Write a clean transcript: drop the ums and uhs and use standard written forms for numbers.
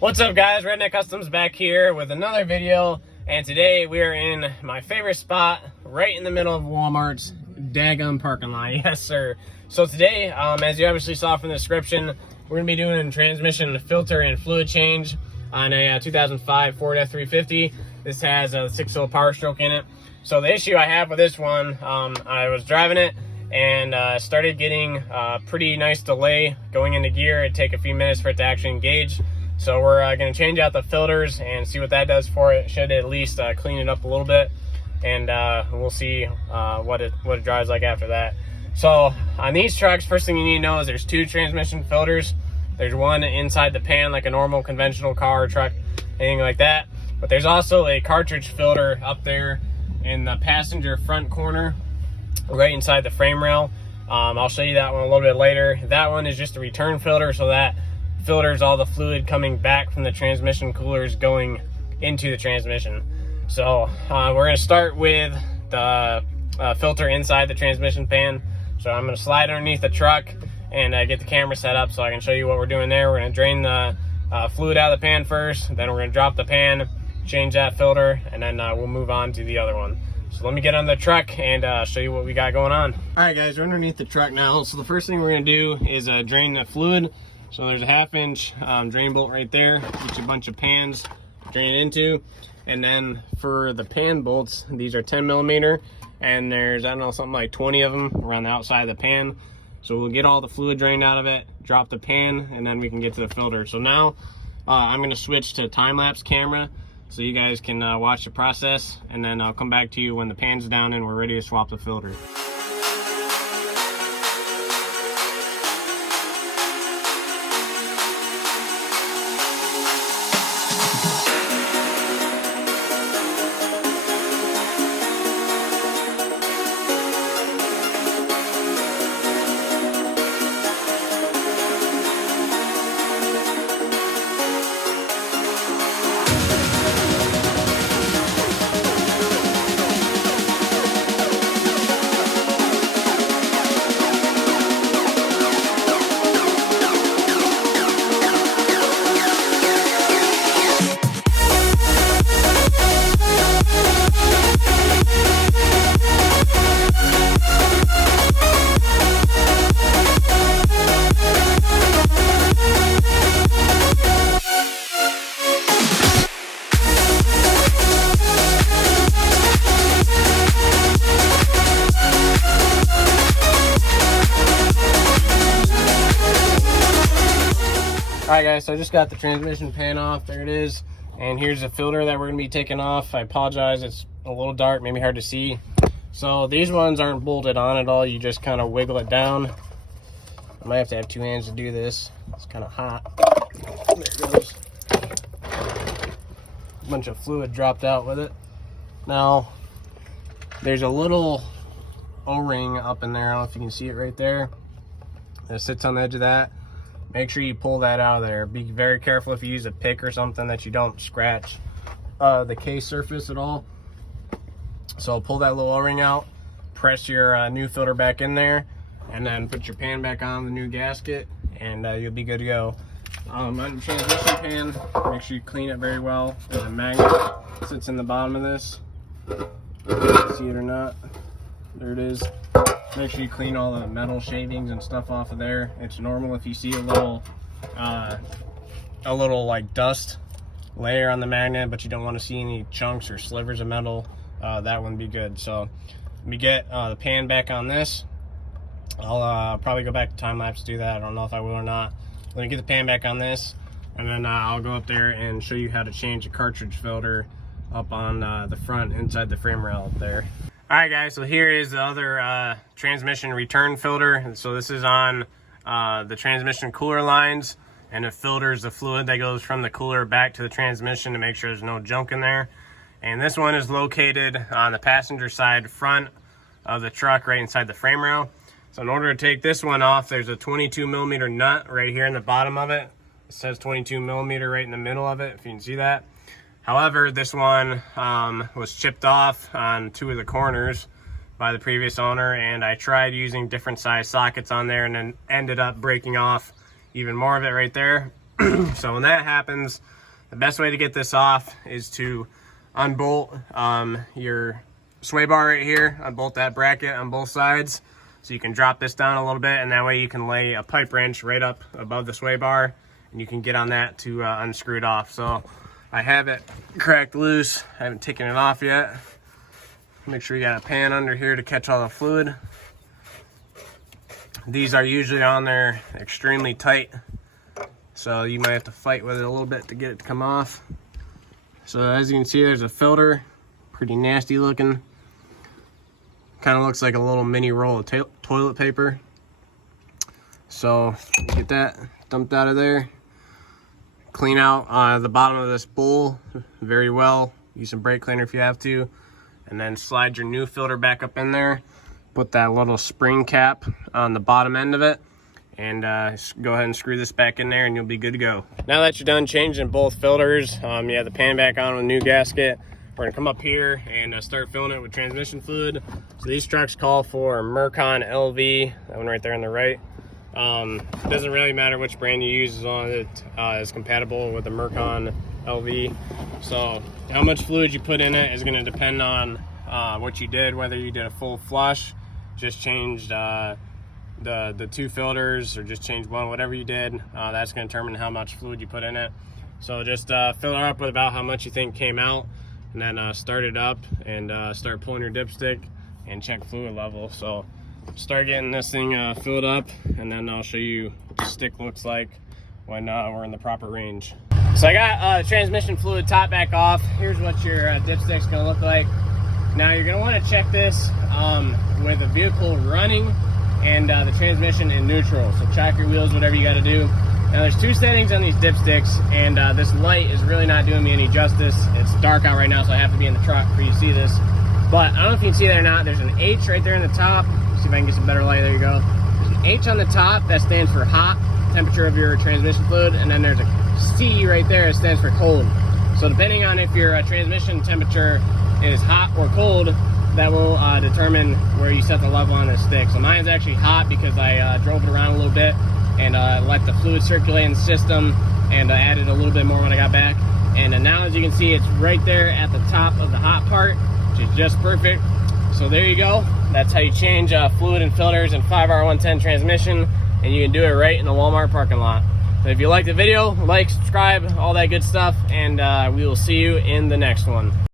What's up, guys? Redneck Customs back here with another video, and today we are in my favorite spot right in the middle of Walmart's daggum parking lot. Yes, sir. So today, as you obviously saw from the description, we're gonna be doing a transmission filter and fluid change on a 2005 Ford F350. This has a 6-cylinder Power Stroke in it. So the issue I have with this one, I was driving it and started getting a pretty nice delay going into gear. It'd take a few minutes for it to actually engage. So we're going to change out the filters and see what that does for it. Should at least clean it up a little bit, and we'll see what it drives like after that. So on these trucks, first thing you need to know is there's 2 transmission filters. There's one inside the pan like a normal conventional car or truck, anything like that. But there's also a cartridge filter up there in the passenger front corner, right inside the frame rail. I'll show you that one a little bit later. That one is just a return filter, so that filters all the fluid coming back from the transmission coolers going into the transmission. So we're going to start with the filter inside the transmission pan. So I'm going to slide underneath the truck and get the camera set up so I can show you what we're doing there. We're going to drain the fluid out of the pan first, then we're going to drop the pan, change that filter, and then we'll move on to the other one. So let me get on the truck and show you what we got going on. All right, guys, we're underneath the truck now. So the first thing we're going to do is drain the fluid. So there's a 1/2-inch drain bolt right there, which a bunch of pans drain it into. And then for the pan bolts, these are 10mm, and there's, I don't know, something like 20 of them around the outside of the pan. So we'll get all the fluid drained out of it, drop the pan, and then we can get to the filter. So now I'm going to switch to time-lapse camera so you guys can watch the process, and then I'll come back to you when the pan's down and we're ready to swap the filter. Alright, guys, so I just got the transmission pan off. There it is. And here's the filter that we're going to be taking off. I apologize, it's a little dark, maybe hard to see. So these ones aren't bolted on at all. You just kind of wiggle it down. I might have to have 2 hands to do this. It's kind of hot. There it goes. A bunch of fluid dropped out with it. Now, there's a little O-ring up in there. I don't know if you can see it right there. It sits on the edge of that. Make sure you pull that out of there. Be very careful if you use a pick or something that you don't scratch the case surface at all. So pull that little O-ring out, press your new filter back in there, and then put your pan back on the new gasket, and you'll be good to go. On the transmission pan, make sure you clean it very well. There's a magnet that sits in the bottom of this. See it or not? There it is. Make sure you clean all the metal shavings and stuff off of there. It's normal if you see a little like dust layer on the magnet, but you don't want to see any chunks or slivers of metal. That wouldn't be good. So let me get the pan back on this. I'll probably go back to time lapse to do that. I don't know if I will or not. Let me get the pan back on this, and then I'll go up there and show you how to change the cartridge filter up on the front inside the frame rail up there. Alright, guys, so here is the other transmission return filter. So this is on the transmission cooler lines, and it filters the fluid that goes from the cooler back to the transmission to make sure there's no junk in there. And this one is located on the passenger side front of the truck, right inside the frame rail. So in order to take this one off, there's a 22mm nut right here in the bottom of it. It says 22mm right in the middle of it, if you can see that. However, this one was chipped off on 2 of the corners by the previous owner, and I tried using different size sockets on there and then ended up breaking off even more of it right there. So when that happens, the best way to get this off is to unbolt your sway bar right here, unbolt that bracket on both sides. So you can drop this down a little bit, and that way you can lay a pipe wrench right up above the sway bar, and you can get on that to unscrew it off. So I have it cracked loose. I haven't taken it off yet. Make sure you got a pan under here to catch all the fluid. These are usually on there extremely tight, so you might have to fight with it a little bit to get it to come off. So as you can see, there's a filter, pretty nasty looking. Kind of looks like a little mini roll of toilet paper. So get that dumped out of there. Clean out the bottom of this bowl very well. Use some brake cleaner if you have to. And then slide your new filter back up in there. Put that little spring cap on the bottom end of it. And go ahead and screw this back in there and you'll be good to go. Now that you're done changing both filters, you have the pan back on with a new gasket. We're gonna come up here and start filling it with transmission fluid. So these trucks call for Mercon LV, that one right there on the right. It doesn't really matter which brand you use as long as it is compatible with the Mercon LV. So how much fluid you put in it is gonna depend on what you did, whether you did a full flush, just changed the two filters, or just changed one, whatever you did, that's gonna determine how much fluid you put in it. So just fill it up with about how much you think came out, and then start it up and start pulling your dipstick and check fluid level. So start getting this thing filled up, and then I'll show you what the stick looks like when we're in the proper range. So I got transmission fluid top back off. Here's what your dipstick's gonna look like. Now you're gonna wanna check this with the vehicle running and the transmission in neutral. So track your wheels, whatever you gotta do. Now there's two settings on these dipsticks, and this light is really not doing me any justice. It's dark out right now, so I have to be in the truck for you to see this. But I don't know if you can see that or not. There's an H right there in the top. See if I can get some better light. There you go. There's an H on the top that stands for hot, temperature of your transmission fluid, and then there's a C right there that stands for cold. So depending on if your transmission temperature is hot or cold, that will determine where you set the level on this stick. So mine's actually hot because I drove it around a little bit and let the fluid circulate in the system, and added a little bit more when I got back. And now, as you can see, it's right there at the top of the hot part, which is just perfect. So there you go. That's how you change fluid and filters in 5R110 transmission, and you can do it right in the Walmart parking lot. So if you like the video, like, subscribe, all that good stuff, and we will see you in the next one.